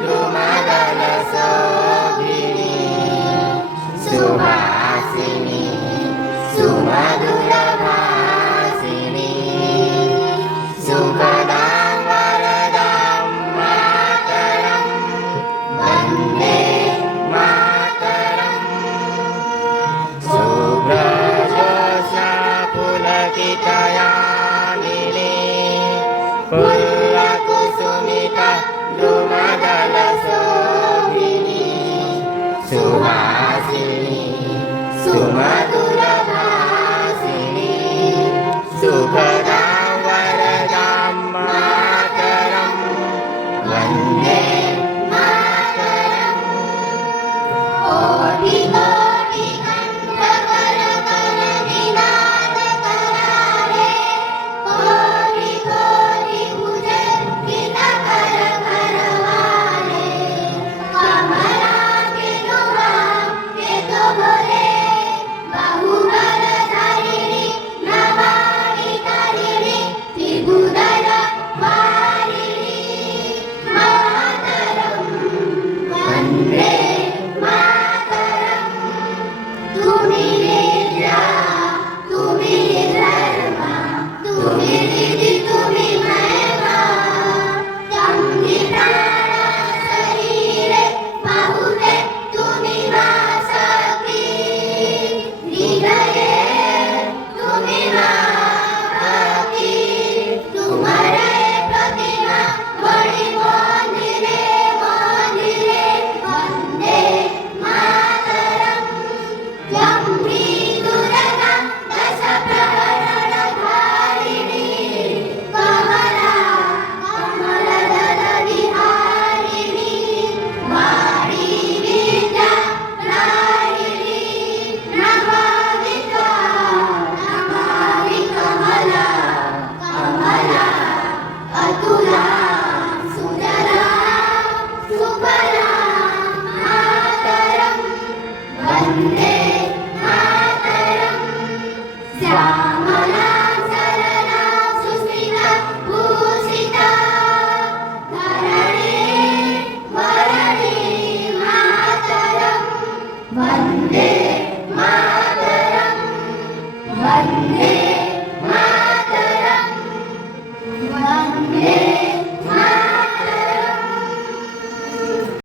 द्रुमदलशोभिनी सुहासिनी सुमधुरभाषिणी सुखदां वरदां मातरं वन्दे मातरम् शुभ्रजोत्स्ना पुलकितयामिनी पुल्लकुसुमिता द्रुमदलशोभिनी सुहासिनी सुमधुरभाषिणी सुखदां वरदां मातरं वन्दे मातरम् कोटि कोटि कंठ कर कर विनाद करारे कोटि कोटि भुजंगित कर कर वाले कमला के दुआ के तो बोले बाहुबल धारिणी नमामि तारिणी त्रिभुवन वारिणी मातरं वन्दे मातरम् तुम्ही विद्या तुम्ही धर्म तुम्ही निधी तुम्ही महिमा तुम्ही प्राण शरीरे बहुते तुम्ही मा शक्ती हृदये तुम्ही मा भक्ती तुम्हारे प्रतिमा बड़ी मंदिरे मंदिरे वन्दे मातरम् जम्बी दुर्गा दश प्रहरण धारिणी कमला कमलदल विहारिणी वाणी विद्या नारिणी नमामि नमामि कमला कमला अतुला सुंदरा सुबला मातरं वन्दे मातरम् श्यामला सरला सुस्मिता भूषिता धरणी वरणी मातरं वन्दे मातरम् वन्दे